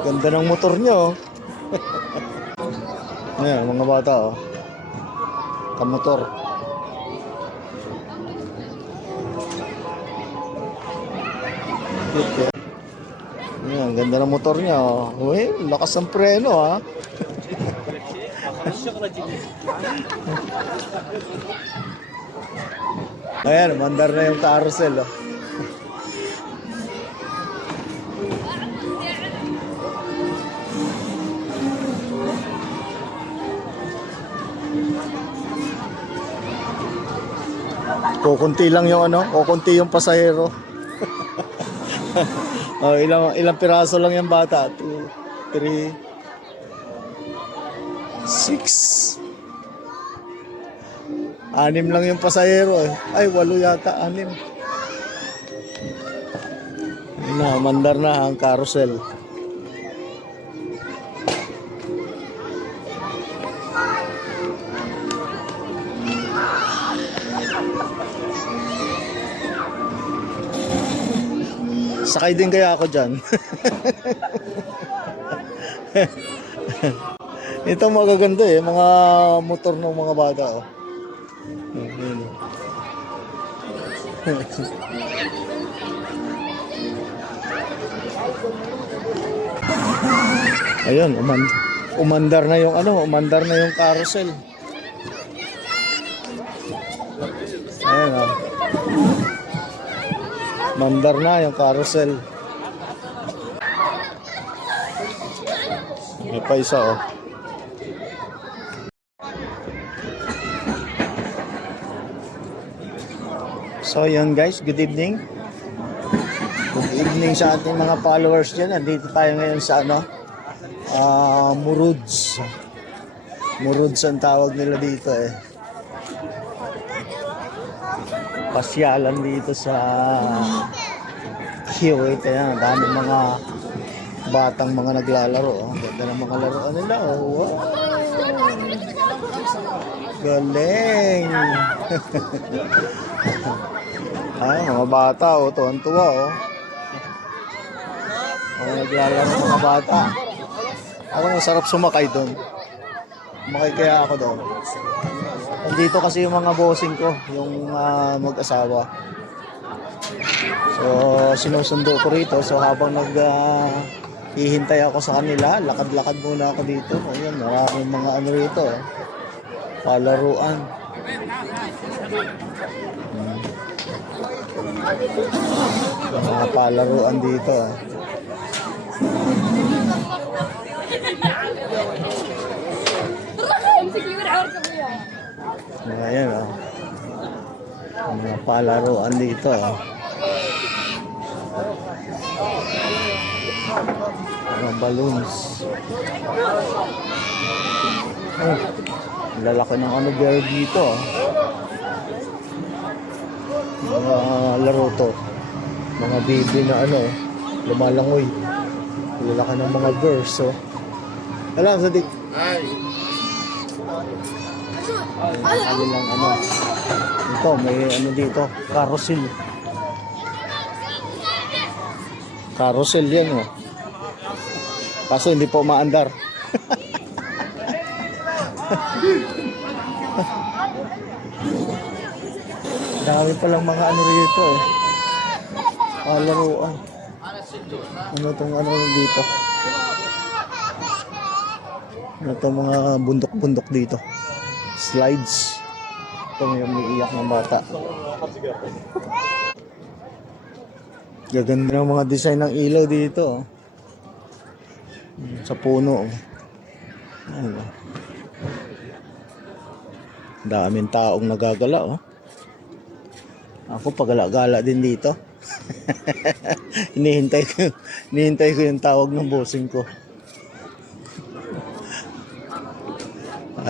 Ganda ng motor niya, oh. Ayan, mga bata, oh. Kamotor. Okay. Ayan, ganda ng motor niya, oh. Uy, lakas ng preno, ha. Ayan, mandar na yung carousel, oh. Kukunti lang yung ano, kukunti yung pasahero. Oh, ilang piraso lang yung bata? 2, 3, 6. 6 lang yung pasahero, eh. Ay, 8 yata, 6. Na, mandar na ang carousel. Sakay din kaya ako dyan. Ito magaganda, eh, mga motor ng mga bata, oh. Ayun, umandar na yung ano, umandar na yung carousel. Ayun, oh. Mandar na yung carousel. May pa isa, oh. So yun guys, good evening. Good evening sa ating mga followers dyan. Nandito tayo ngayon sa ano, Muruds. Muruds ang tawag nila dito, eh. Pasyalan dito sa Kiwi. Kaya daming mga batang mga naglalaro, oh. Ganda ng mga laruan nila, oh. Wow. Galing. Ay, mga bata, oh. Tuwan-tuwa, oh. Mga naglalaro mga bata. Ako, masarap sumakay doon. Sumakay kaya ako doon. Nandito kasi yung mga bossing ko, yung mag-asawa. So, sinusundo ko rito. So, habang hihintay ako sa kanila, lakad-lakad muna ako dito. Ayan, maraming mga ano rito, eh. Palaruan. Mga palaruan dito, eh. Ayan, oh. Mga palaruan dito, oh. Mga balloons. Oh, lalaki ng ano bear dito, oh. Mga laro to. Mga baby na ano, lumalangoy. Lalaki ng mga bears, oh. Alam, Sadik. Ay. Ano lang, ano. Ito, may ano dito, carousel. Carousel yan, oh. Kaso hindi po maandar. Dami palang mga ano rito, eh. Laruan. Ano tong ano dito? Ano tong mga bundok-bundok dito? Slides. Ito may umiiyak ng bata. Gaganda ng mga design ng ilaw dito, oh. Sa puno, oh. Ayun, oh. Daming taong nagagala, oh. Ako pagala-gala din dito. hinihintay ko yung tawag ng bossing ko.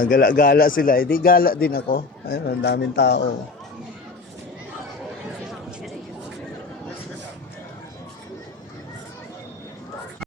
Gala-gala sila, hindi gala din ako. Ayun, ang daming tao.